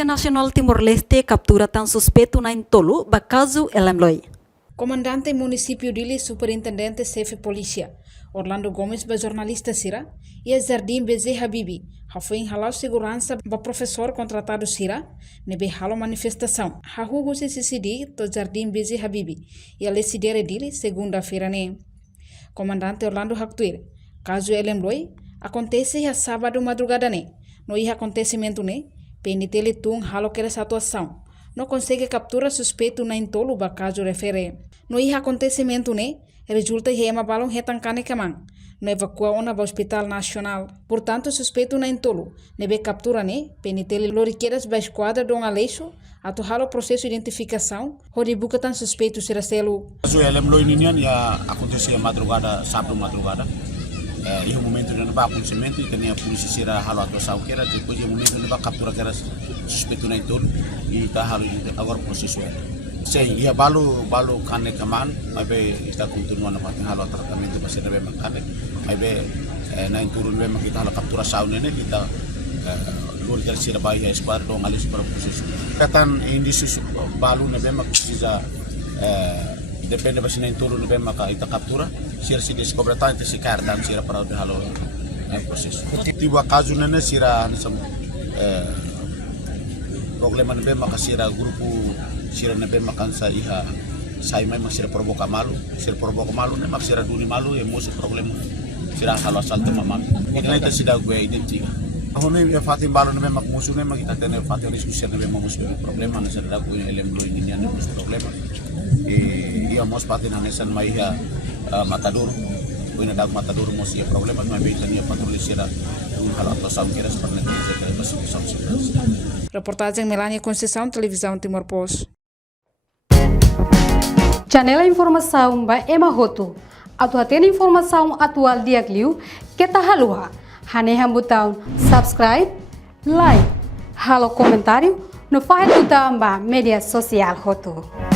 Polícia Nacional Timor-Leste captura tan suspeito na Intolo ba caso Elemloi. Comandante município Dili, superintendente chefe polícia Orlando Gomes ba jornalista Sira e Jardim BZ Habibi foi halau segurança ba professor contratado Sira nebe halo manifestação hahu se CCD to Jardim BZ Habibi e a lecidere Dili segunda-feira ne. Comandante Orlando Haktuir caso Elemloi acontece a sábado madrugada ne. No iha acontecimento ne PNT Letung halo quer essa atuação não consegue capturar suspeito na Intolo ba caso refere. No iha acontecimento ne resulta que uma balão retancane camang no evacua ona ba hospital nacional. Portanto suspeito na Intolo nebe captura ne PNT loriqueiras ba esquadra don Aleixo atu halo processo de identificação hori bucatan suspeito será selo. Caso Elemloi ninian ya aconteceu madrugada sábado madrugada. E o momento de levar acontecimento e também a polícia será halo atuação que era depois o momento de levar captura que era suspeito na Intolo e tá halo agora processo sei ia balu kane kaman mas be está continuando a fazer halo tratamento para ser bem kane mas be na Intolo bem kita halo captura saune ne kita luar dari sira bayi esquadra dong alis para processo katan indícios balu ne bem precisa depende basi na Intolo ne bem kita captura sira se descobre tanto se cardan sira para o halo processo tipo caso ne sira problema ne bem sira grupo sira ne bem kansa iha sai mai sira provoca malu ne mak sira duni malu e musu problema sira halo salto mamam kita itu sida gue identika ahone ya fatim balu ne mak musu ne mak kita tene fatim diskusi ne bem musu problema ne sira gue Elemloi ini ne musu problema e ia mos fatim hanesan mai ya matador gue dag matador mos ya problema mai be tania patrulha sira halo atuação que era seperti itu. Reportagem Melania Conceição, Televisão Timor-Post. Janela informação ba Emahoto. Atua tem informação atual dia Gliu que tá halua. Hane botão subscribe, like, halo comentário no file botão ba media social hoto.